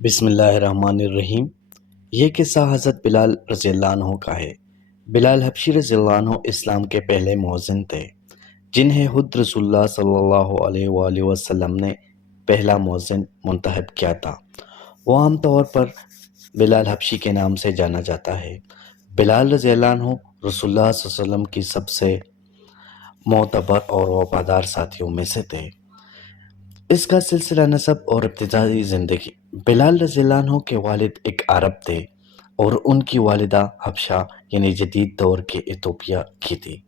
بسم اللہ الرحمن الرحیم۔ یہ قصہ حضرت بلال رضی اللہ عنہ کا ہے۔ بلال حبشی رضی اللہ عنہ اسلام کے پہلے مؤذن تھے، جنہیں خود رسول اللہ صلی اللہ علیہ وآلہ وسلم نے پہلا مؤذن منتخب کیا تھا۔ وہ عام طور پر بلال حبشی کے نام سے جانا جاتا ہے۔ بلال رضی اللہ عنہ رسول اللہ صلی اللہ علیہ وسلم کی سب سے معتبر اور وفادار ساتھیوں میں سے تھے۔ اس کا سلسلہ نسب اور ابتدائی زندگی۔ بلال رضی اللہ عنہ کے والد ایک عرب تھے اور ان کی والدہ حبشہ یعنی جدید دور کے ایتھوپیا کی تھی۔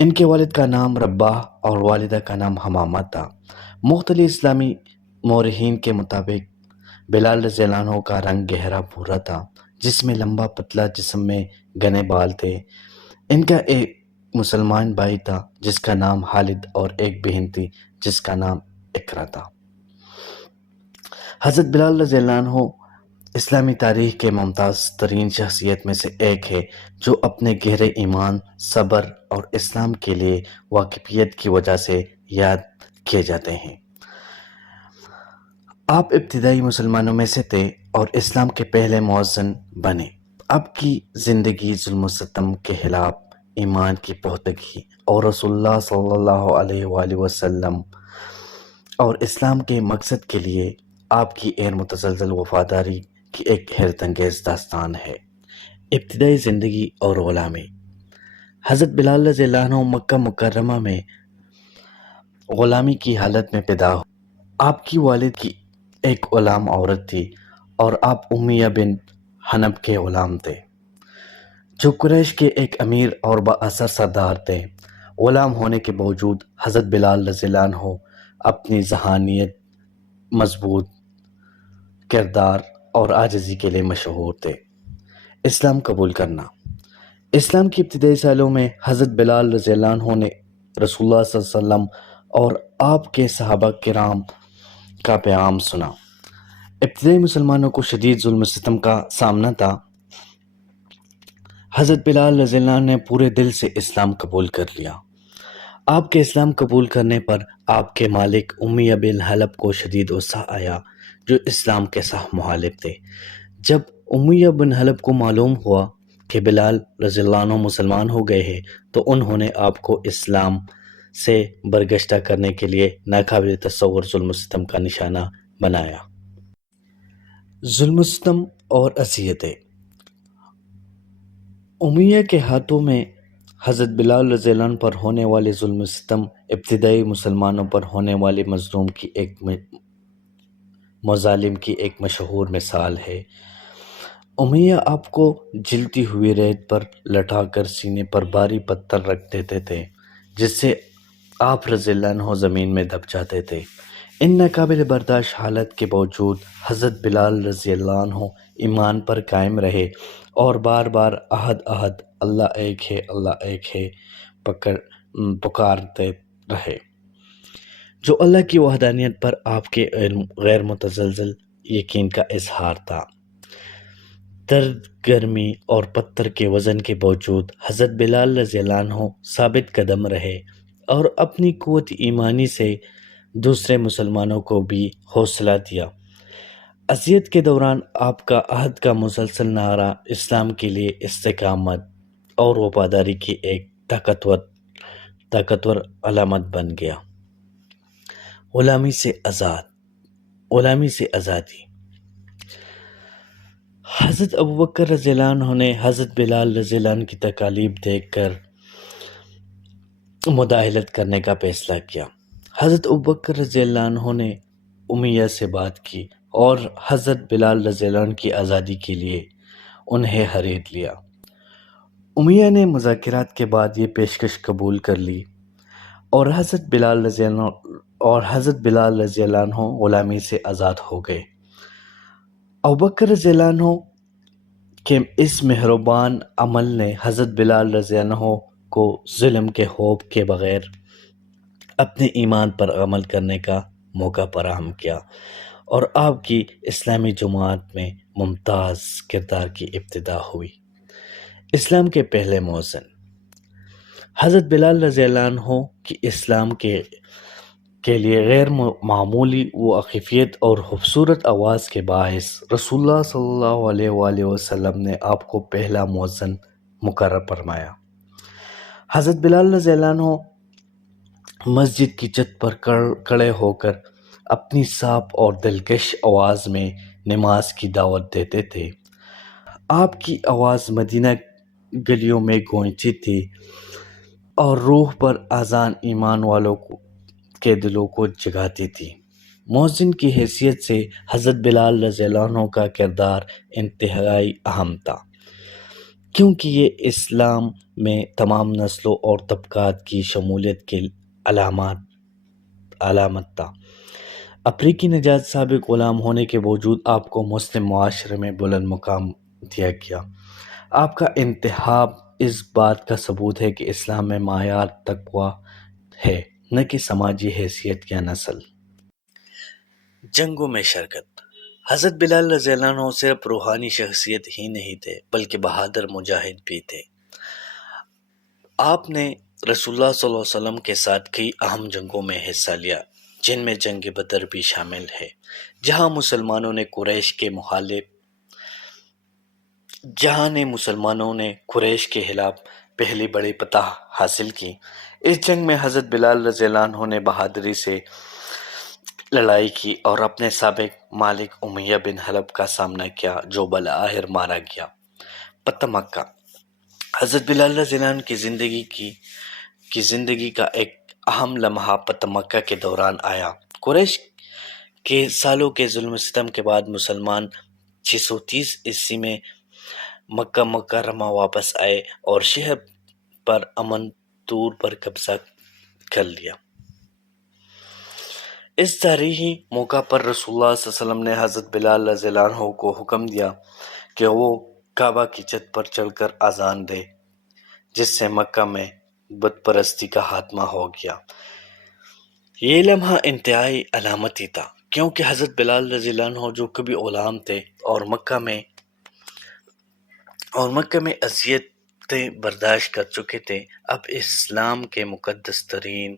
ان کے والد کا نام رباح اور والدہ کا نام حمامہ تھا۔ مختلف اسلامی مورخین کے مطابق بلال رضی اللہ عنہ کا رنگ گہرا بھورا تھا، جس میں لمبا پتلا جسم میں گھنے بال تھے۔ ان کا ایک مسلمان بھائی تھا جس کا نام خالد اور ایک بہن تھی جس کا نام اقرا تھا۔ حضرت بلال رضی اللہ عنہ اسلامی تاریخ کے ممتاز ترین شخصیت میں سے ایک ہے، جو اپنے گہرے ایمان، صبر اور اسلام کے لیے واقفیت کی وجہ سے یاد کیے جاتے ہیں۔ آپ ابتدائی مسلمانوں میں سے تھے اور اسلام کے پہلے مؤذن بنے۔ آپ کی زندگی ظلم و ستم کے خلاف ایمان کی پختگی اور رسول اللہ صلی اللہ علیہ وآلہ وسلم اور اسلام کے مقصد کے لیے آپ کی غیر متزلزل وفاداری کی ایک حیرت انگیز داستان ہے۔ ابتدائی زندگی اور غلامی۔ حضرت بلال رضی اللہ عنہ مکہ مکرمہ میں غلامی کی حالت میں پیدا ہوئے۔ آپ کی والد کی ایک غلام عورت تھی اور آپ امیہ بن حنب کے غلام تھے، جو قریش کے ایک امیر اور بااثر سردار تھے۔ غلام ہونے کے باوجود حضرت بلال رضی اللہ عنہ اپنی ذہانت، مضبوط کردار اور عاجزی کے لیے مشہور تھے۔ اسلام قبول کرنا۔ اسلام کی ابتدائی سالوں میں حضرت بلال رضی اللہ عنہ نے رسول اللہ صلی اللہ علیہ وسلم اور آپ کے صحابہ کرام کا پیغام سنا۔ ابتدائی مسلمانوں کو شدید ظلم و ستم کا سامنا تھا۔ حضرت بلال رضی اللہ عنہ نے پورے دل سے اسلام قبول کر لیا۔ آپ کے اسلام قبول کرنے پر آپ کے مالک امیہ بن حلب کو شدید غصہ آیا، جو اسلام کے سخت مخالف تھے۔ جب امیہ بن حلب کو معلوم ہوا کہ بلال رضی اللہ عنہ مسلمان ہو گئے ہیں، تو انہوں نے آپ کو اسلام سے برگشتہ کرنے کے لیے ناقابل تصور ظلم و ستم کا نشانہ بنایا۔ ظلم و ستم اور اذیتیں۔ امیہ کے ہاتھوں میں حضرت بلال رضی اللہ عنہ پر ہونے والے ظلم و ستم ابتدائی مسلمانوں پر ہونے والے مظالم کی ایک مشہور مثال ہے۔ امیہ آپ کو جلتی ہوئی ریت پر لٹا کر سینے پر بھاری پتھر رکھ دیتے تھے، جس سے آپ رضی اللہ عنہ زمین میں دب جاتے تھے۔ ان ناقابل برداشت حالت کے باوجود حضرت بلال رضی اللہ عنہ ایمان پر قائم رہے اور بار بار احد احد، اللہ ایک ہے، اللہ ایک ہے پکارتے رہے، جو اللہ کی وحدانیت پر آپ کے غیر متزلزل یقین کا اظہار تھا۔ درد، گرمی اور پتھر کے وزن کے باوجود حضرت بلال رضی اللہ عنہ ثابت قدم رہے اور اپنی قوت ایمانی سے دوسرے مسلمانوں کو بھی حوصلہ دیا۔ اذیت کے دوران آپ کا عہد کا مسلسل نعرہ اسلام کے لیے استقامت اور وفاداری کی ایک طاقتور علامت بن گیا۔ غلامی سے آزادی۔ حضرت ابوبکر رضی اللہ عنہ نے حضرت بلال رضی اللہ عنہ کی تکالیف دیکھ کر مداخلت کرنے کا فیصلہ کیا۔ حضرت ابوبکر رضی اللہ عنہ نے امیہ سے بات کی اور حضرت بلال رضی اللہ عنہ کی آزادی کے لیے انہیں خرید لیا۔ امیہ نے مذاکرات کے بعد یہ پیشکش قبول کر لی اور حضرت بلال رضی اللہ عنہ غلامی سے آزاد ہو گئے۔ ابوبکر رضی اللہ عنہ کے اس مہربان عمل نے حضرت بلال رضی اللہ عنہ کو ظلم کے خوف کے بغیر اپنے ایمان پر عمل کرنے کا موقع فراہم کیا اور آپ کی اسلامی جماعت میں ممتاز کردار کی ابتدا ہوئی۔ اسلام کے پہلے مؤذن۔ حضرت بلال رضی اللہ عنہ کی اسلام کے کے لیے غیر معمولی واقفیت اور خوبصورت آواز کے باعث رسول اللہ صلی اللہ علیہ وآلہ وسلم نے آپ کو پہلا مؤذن مقرر فرمایا۔ حضرت بلال رضی اللہ عنہ مسجد کی چھت پر کھڑے ہو کر اپنی صاف اور دلکش آواز میں نماز کی دعوت دیتے تھے۔ آپ کی آواز مدینہ گلیوں میں گونجتی تھی اور روح پر اذان ایمان والوں کے دلوں کو جگاتی تھی۔ مؤذن کی حیثیت سے حضرت بلال رضی اللہ عنہ کا کردار انتہائی اہم تھا، کیونکہ یہ اسلام میں تمام نسلوں اور طبقات کی شمولیت کی علامت تھا۔ افریقی نژاد سابق غلام ہونے کے باوجود آپ کو مسلم معاشرے میں بلند مقام دیا گیا۔ آپ کا انتخاب اس بات کا ثبوت ہے کہ اسلام میں معیار تقویٰ ہے، نہ کہ سماجی حیثیت یا نسل۔ جنگوں میں شرکت۔ حضرت بلال رضی اللہ عنہ صرف روحانی شخصیت ہی نہیں تھے بلکہ بہادر مجاہد بھی تھے۔ آپ نے رسول اللہ صلی اللہ علیہ وسلم کے ساتھ کئی اہم جنگوں میں حصہ لیا، جن میں جنگ بدر بھی شامل ہے، جہاں مسلمانوں نے قریش کے خلاف پہلی بڑی فتح حاصل کی۔ اس جنگ میں حضرت بلال رضی اللہ عنہ نے بہادری سے لڑائی کی اور اپنے سابق مالک امیہ بن خلف کا سامنا کیا، جو بالآخر مارا گیا۔ فتح مکہ۔ حضرت بلال رضی اللہ عنہ کی زندگی کا ایک اہم لمحہ فتح مکہ کے دوران آیا۔ قریش کے سالوں کے ظلم و ستم کے بعد مسلمان 630 عیسوی میں مکہ مکرمہ واپس آئے اور شہر پر امن طور پر قبضہ کر لیا۔ اس تاریخی موقع پر رسول اللہ صلی اللہ علیہ وسلم نے حضرت بلال رضی اللہ عنہ کو حکم دیا کہ وہ کعبہ کی چھت پر چڑھ کر اذان دے، جس سے مکہ میں بت پرستی کا خاتمہ ہو گیا۔ یہ لمحہ انتہائی علامتی تھا، کیونکہ حضرت بلال رضی اللہ عنہ جو کبھی غلام تھے اور مکہ میں اذیتیں برداشت کر چکے تھے، اب اسلام کے مقدس ترین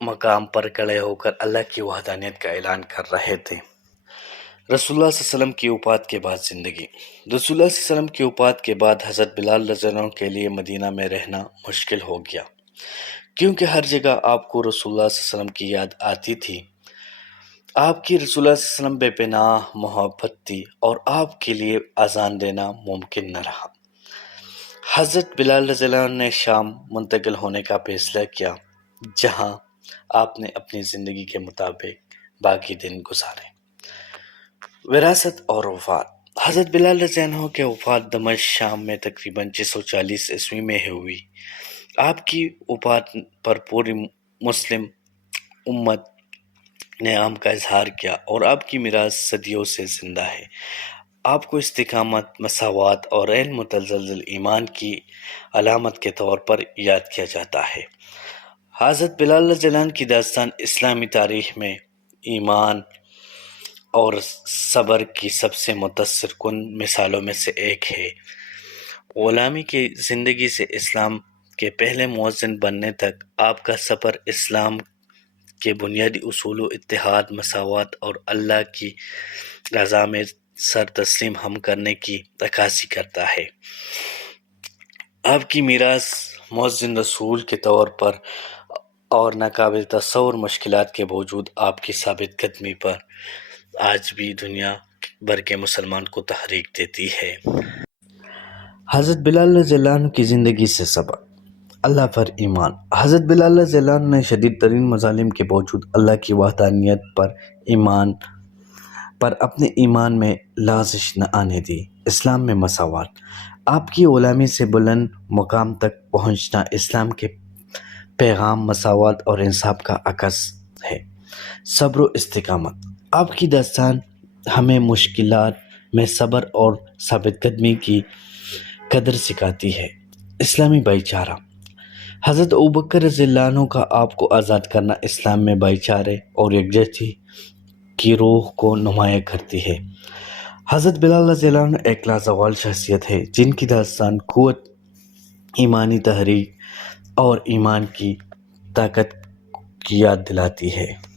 مقام پر کھڑے ہو کر اللہ کی وحدانیت کا اعلان کر رہے تھے۔ رسول اللہ صلی اللہ علیہ وسلم کی وفات کے بعد زندگی۔ رسول اللہ صلی اللہ علیہ وسلم کی وفات کے بعد حضرت بلال رضی اللہ عنہ کے لیے مدینہ میں رہنا مشکل ہو گیا، کیونکہ ہر جگہ آپ کو رسول اللہ صلی اللہ علیہ وسلم کی یاد آتی تھی۔ آپ کی رسول اللہ صلی اللہ علیہ وسلم بے پناہ محبت تھی اور آپ کے لیے اذان دینا ممکن نہ رہا۔ حضرت بلال رضی اللہ عنہ نے شام منتقل ہونے کا فیصلہ کیا، جہاں آپ نے اپنی زندگی کے مطابق باقی دن گزارے۔ وراثت اور وفات۔ حضرت بلال رضی اللہ عنہ کے وفات دمشق شام میں تقریباً 640 عیسوی میں ہوئی۔ آپ کی وفات پر پوری مسلم امت نے غم کا اظہار کیا اور آپ کی میراث صدیوں سے زندہ ہے۔ آپ کو استقامت، مساوات اور عین متزلزل ایمان کی علامت کے طور پر یاد کیا جاتا ہے۔ حضرت بلال رضی اللہ عنہ کی داستان اسلامی تاریخ میں ایمان اور صبر کی سب سے متاثر کن مثالوں میں سے ایک ہے۔ غلامی کی زندگی سے اسلام کے پہلے مؤذن بننے تک آپ کا سفر اسلام کے بنیادی اصولوں، اتحاد، مساوات اور اللہ کی رضا میں سر تسلیم ہم کرنے کی عکاسی کرتا ہے۔ آپ کی میراث مؤذن رسول کے طور پر اور ناقابل تصور مشکلات کے باوجود آپ کی ثابت قدمی پر آج بھی دنیا بھر کے مسلمان کو تحریک دیتی ہے۔ حضرت بلال رضی اللہ عنہ کی زندگی سے سبق۔ اللہ پر ایمان۔ حضرت بلال رضی اللہ عنہ نے شدید ترین مظالم کے باوجود اللہ کی وحدانیت پر اپنے ایمان میں لغزش نہ آنے دی۔ اسلام میں مساوات۔ آپ کی غلامی سے بلند مقام تک پہنچنا اسلام کے پیغام مساوات اور انصاف کا عکس ہے۔ صبر و استقامت۔ آپ کی داستان ہمیں مشکلات میں صبر اور ثابت قدمی کی قدر سکھاتی ہے۔ اسلامی بھائی چارہ۔ حضرت ابوبکر رضی اللہ عنہ کا آپ کو آزاد کرنا اسلام میں بھائی چارے اور یکجہتی کی روح کو نمایاں کرتی ہے۔ حضرت بلال رضی اللہ عنہ ایک لازوال شخصیت ہے جن کی داستان قوت ایمانی تحریک اور ایمان کی طاقت کی یاد دلاتی ہے۔